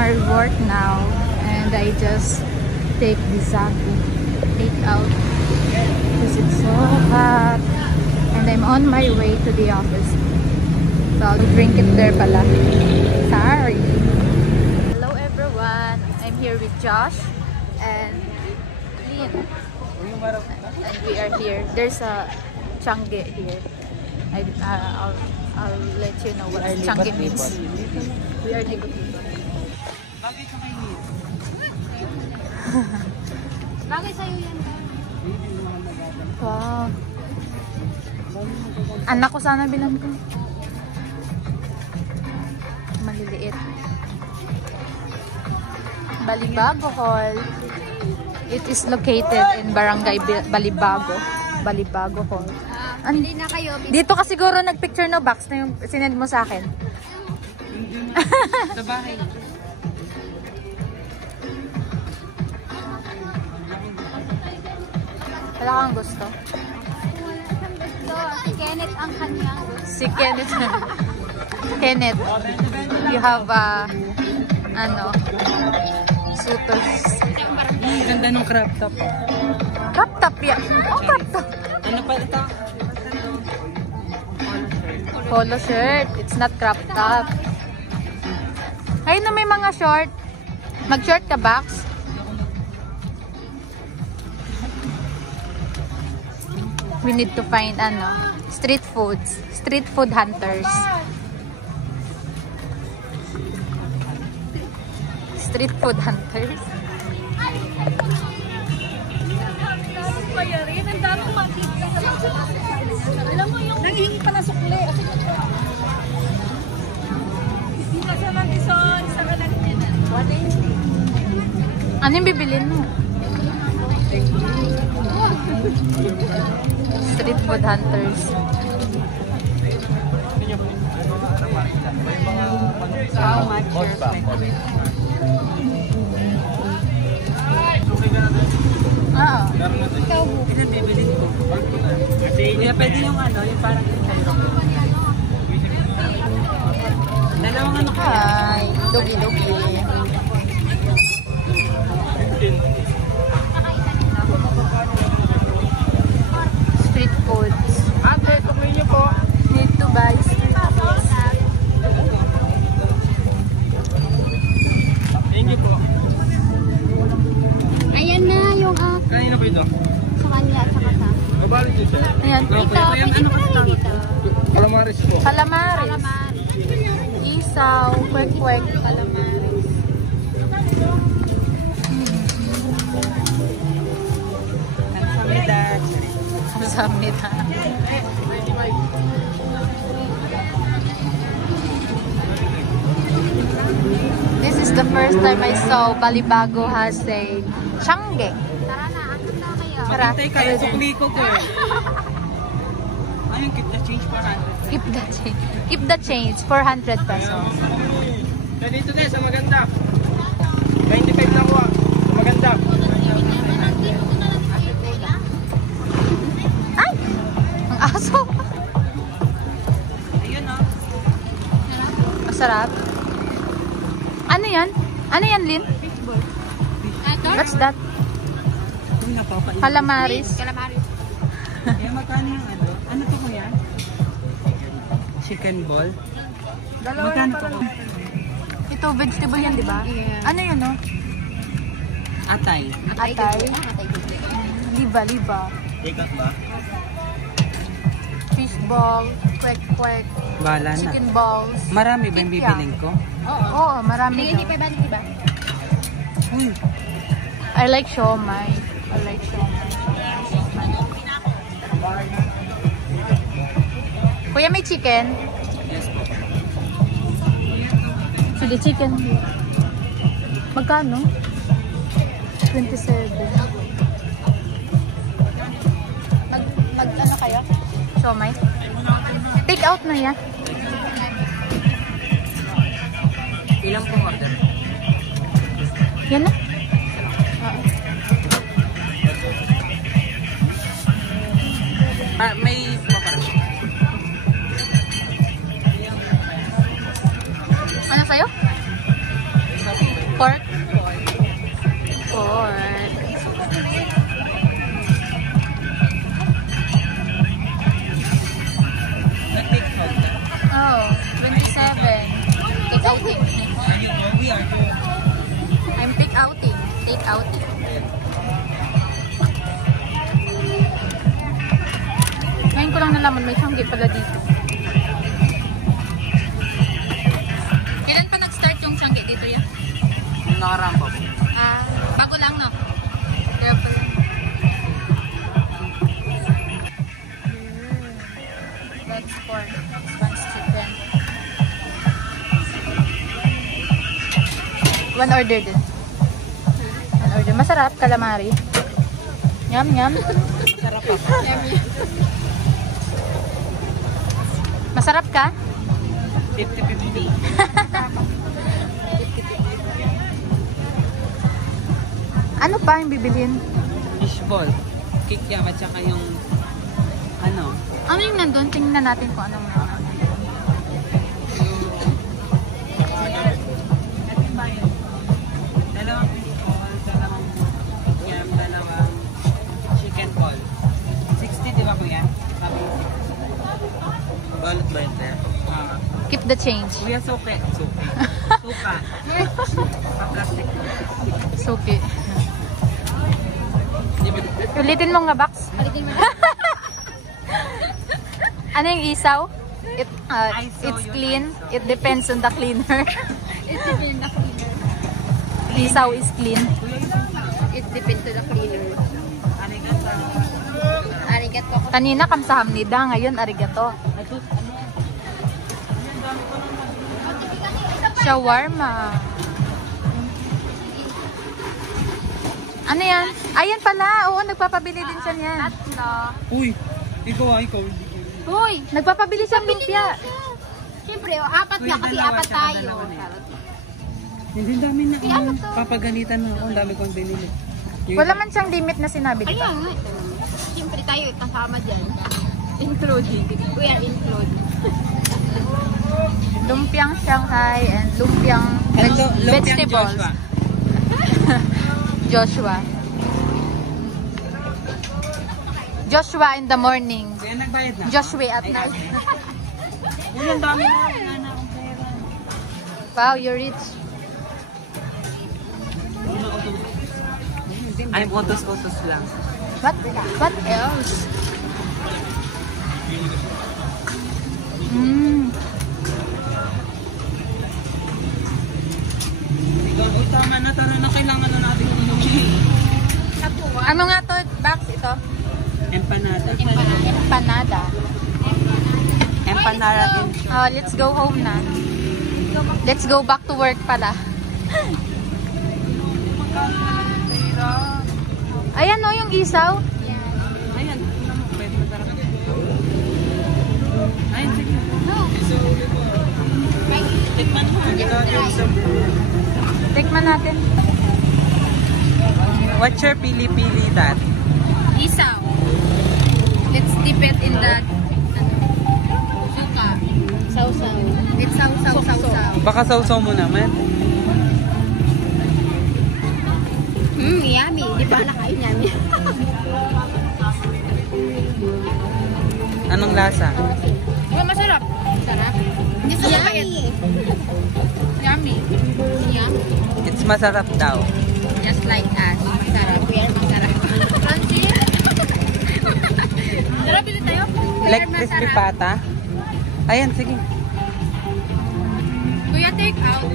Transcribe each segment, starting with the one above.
my work now and I just take the Zagu take out because it's so hot and I'm on my way to the office. So I'll drink it there pala. Sorry. Hello everyone. I'm here with Josh and Lynn. And we are here. There's a Changi here. I'll let you know what Changi means. We are Ligo people. Bagay ka kay Lynn. Bagay sa'yo yan. Wow. Anak ko sana bilang ko. Maliliit. Balibago Hall. It is located in Barangay Balibago. Balibago Hall. Hindi na kayo. Dito ka siguro nagpicture no box na yung sinend mo sa akin. Sa bahay. Wala kang gusto? Si Kenneth ang kanyang gusto. Si Kenneth. Kenneth, you have suitors. Ganda ng crop top. Crop top yan. Oh, crop top. Ano pa ito? Polo shirt. It's not crop top. Ayun na may mga short. Mag-short ka, Bax? We need to find street foods. Street food hunters. Street food hunters. Alam mo yung nangihingi pa na sukli. Hindi ka sa Mandison, sa Kalagyan. Ano yung bibilin mo? Street food hunters. How much? Ikaw mo. Ilan bibilin ko? Kaya pwede yung yung parang yung dalawang ko. Hi. Dogi-dogi. Street foods. Ate, tuloy niyo po. Need to buy street foods. Thank you po. Ayan na yung Kanina po ito? sa kanya at saka sa. Mabalik din siya. Ayan. Ito, pwede pa rin dito. Calamaris po. Calamares. Calamari. Isaw. Kwek-kwek. Calamaris. Kamsamida. Kamsamida. This is the first time I saw Balibago has a Changi. Tara na, akin na kayo. Tara. Hintay kayo, sukli ko girl. Ayun, keep the change para. Keep the change. Keep the change. 400 pesos. Dito guys, sa maganda. 25 lang ko ah. Sa maganda. Ay! Ang aso. Ayun oh. Masarap. Ano yan? Ano yan, Lynn? What's that? Yung napapait. Calamaris. Calamaris. Kaya magkano yung ano to kuya? Chicken ball? Magkano to? Ito, vegetable yan, di ba? Yeah. Ano yun, no? Atay. Atay. Liba. Take out ba? Fish ball. Kwek-kwek. Bahala na. Chicken balls. Marami ba yung Tipya. bibiling ko? Oo, marami Hindi daw. pa ba, di ba? Uy. I like siomai. Kuya, may chicken? Yes po. Sige, chicken. Magkano? 27. Mag-ano kayo? Siomai? Take out na yan. Ilang pong order? Yan na. May maparas. Ano sa'yo? Isa po. lang nalaman may tiyanggi pala dito. Kailan pa nag-start yung tiyanggi dito yan? Yung nakaraan po. Ah, bago lang no? Kaya pala. That's pork. This one's chicken. One order din. One order. Masarap, calamari. Yum, yum. Sarap pa. Masarap ka? 50-50. Ano pa yung bibilhin? Fishball. Kikiam at saka yung ano? Ano yung nandun? Tingnan natin kung anong meron. Dalawang fishball, dalawang kikiam, dalawang chicken ball. 60 di ba po yan? Balot ba yun there? Keep the change. Kuya, suke. Suke. Suka. Pa-plastic. Suki. Ulitin mo nga, Bax. Ano yung isaw? It's clean. It depends on the cleaner. It depends on the cleaner. Isaw is clean. It depends on the cleaner. Arigato. Kanina kamsahamnida, ngayon arigato. Shawarma. Ano yan? Ayan pala. Oo, nagpapabili din siya niyan. Uy! Ikaw. Uy, nagpapabili siya lumpia. Siyempre, apat na kasi apat tayo. Hindi dami na. Papagalitan mo ako. Ang dami kong binili. Wala man siyang limit na sinabi, di ba? Kaya nga. Siyempre tayo kasama dyan. Included. We are included. Lumpiang Shanghai and lumpiang vegetables. Joshua in the morning. Kaya nagbayad na. Joshua at night. Uy, ang dami na. Wala na akong pera. Wow, you're rich. I'm utos-utos lang. What else? Mm. Uy, tama na. Tara na. Kailangan na natin umuwi. Ano nga to, Bax, ito? Empanada. Empanada. Empanada din. Oh, let's go home na. Let's go back to work pala. Ayan o, yung isaw. Ayan. Pwede magtara ka. Ayan, sige. Tikman natin. What's your pili-pili that? Isaw. Let's dip it in the suka. Sausaw. It's sausaw. Baka sausaw mo naman. Yummy. Di ba nakain yummy? Anong lasa? Oh, masarap. Sarap. Hindi sa mabait. Yummy. Yummy. It's masarap daw. Just like us. Masarap. We are masarap. Crunchy. Sarap din tayo. Like crispy pata? Ayan, sige. Kuya, take out.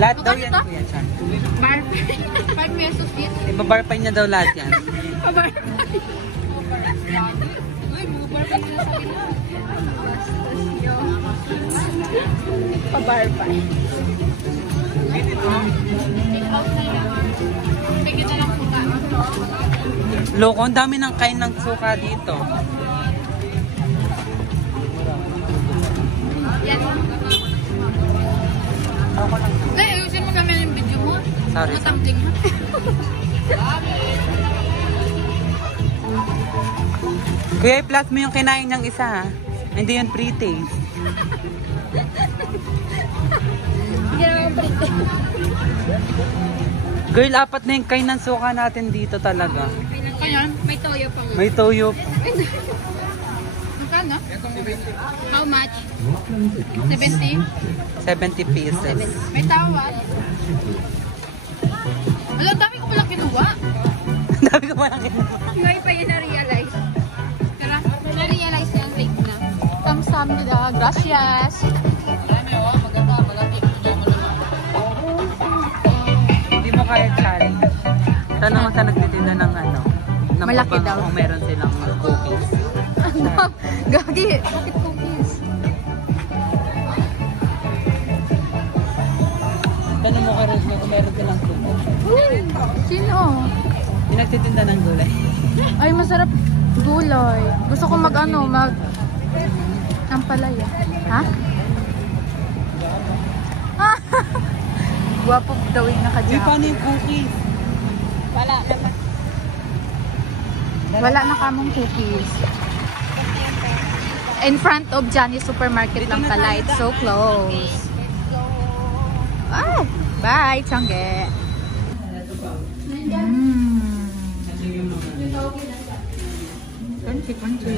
Lahat daw Magkano yan, to? Kuya Chan. Bar. 5 pesos each. Ibabarpay niya daw lahat yan. Bar. Uy, mag-bar pa nila sa gila. Pa-bar-bar. Take out na lang. Bigyan na lang suka. Loko, ang dami ng kain ng suka dito. Yan. Ay, ayusin mo kami yung video mo. Sorry. Matambling ha. Kuya, i-plus mo yung kinain niyang isa ha. Hindi yun pre-taste. Hindi naman prito. Girl, apat na yung kain ng suka natin dito talaga. Ayan, may toyo pa nga. May toyo. Magkano? How much? 70? 70 pieces. May tawad. Alam, dami ko palang kinuha. Ang dami ko palang kinuha. Ngayon pa yun na-realize. Tara, na-realize yan. Alhamdulillah. Gracias. Marami oh, maganda, malaki. Hindi mo kaya challenge. Tanong mo sa nagtitinda ng ano. ng Malaki papang daw. Kung meron silang cookies. Gagi. Bakit cookies? Tanong mo kaya kung meron silang cookies. Sino? Yung nagtitinda ng gulay. Ay, masarap gulay. Gusto ko mag ampalaya. Ha? Guwapo daw yung Uy, nakadya. paano yung cookies? Wala na kamong cookies. In front of Johnny's Supermarket lang pala. It's so close. Ah, bye, Changge. Crunchy, crunchy.